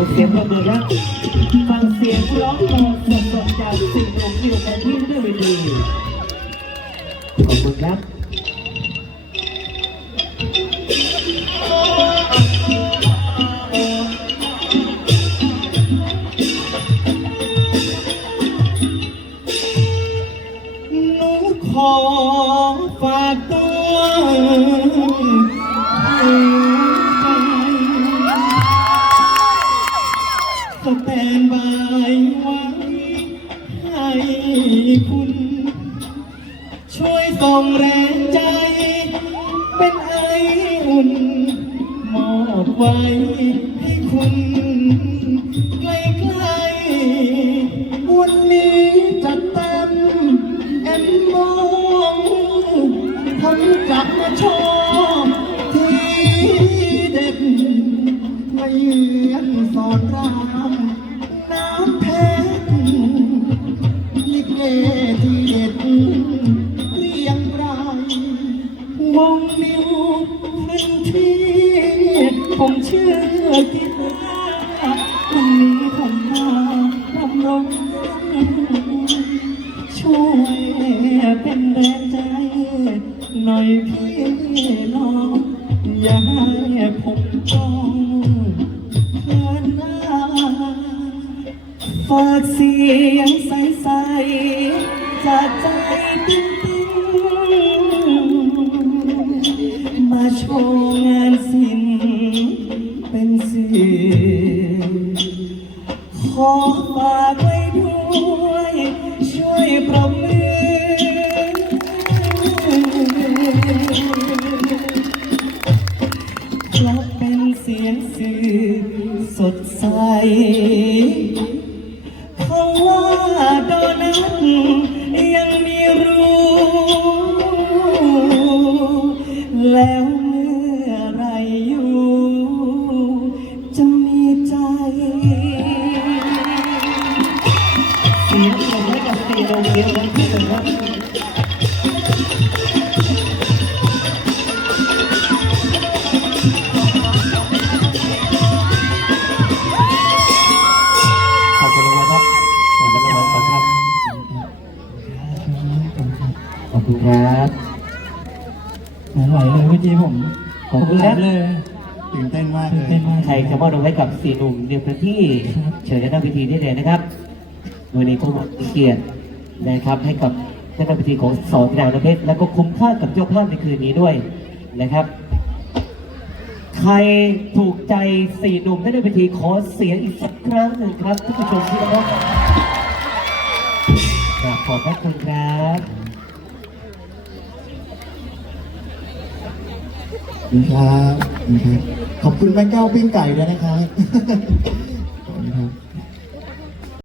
ผมเสียงประเมินครับฟังเสียงร้องโชว์สดๆจากสิ่งหนุ่มที่อยู่กันที่ด้วยเวทีขอบคุณครับขอฝากตัว ตนบายไว้ให้คุณ ช่วยส่งแรงใจ เป็นไออุ่น มอบไว้ให้คุณใกล้ๆวันนี้จะเต็มแอมมองผมกลับมาชอบที่เด็ดมาเยือนสอนรา ผมเชื่อที่วันนี้ผมมาดำรงช่วยเป็นแรงใจ หน่อยพี่น้อง อย่าให้ผมต้องเกินหน้าฝากเสียงใสๆจากใจติ้ง ขอฝากไว้ด้วย ช่วยปรบมือเพราะเป็นเสียงสื่อสดใสคำว่าโดนัทยังมี เดียวกันที่หนึ่งครับขอบคุณนะครับขอบคุณรางวัลก่อนครับขอบคุณครับไหลเลยเมื่อกี้ผมขอบคุณครับเลยตื่นเต้นมากเลยใครจะมอบรางวัลให้กับสี่หนุ่มในพื้นที่เชิญหน้าพิธีได้เลยนะครับวันนี้ผู้มีเกียรติ นะครับให้กับหน้าพิธีของสองดาวประเภทและก็คุ้มค่ากับเจ้าภาพในคืนนี้ด้วยนะครับ ใครถูกใจสี่หนุ่มได้ในพิธีขอเสียงอีกสักครั้งหนึ่งครับท่านผู้ชมที่เคารพกราบขอบพระคุณครับขอบคุณครับ ขอบคุณครับขอบคุณแม่แก้วปิ้งไก่ด้วยนะครับขอบคุณครับ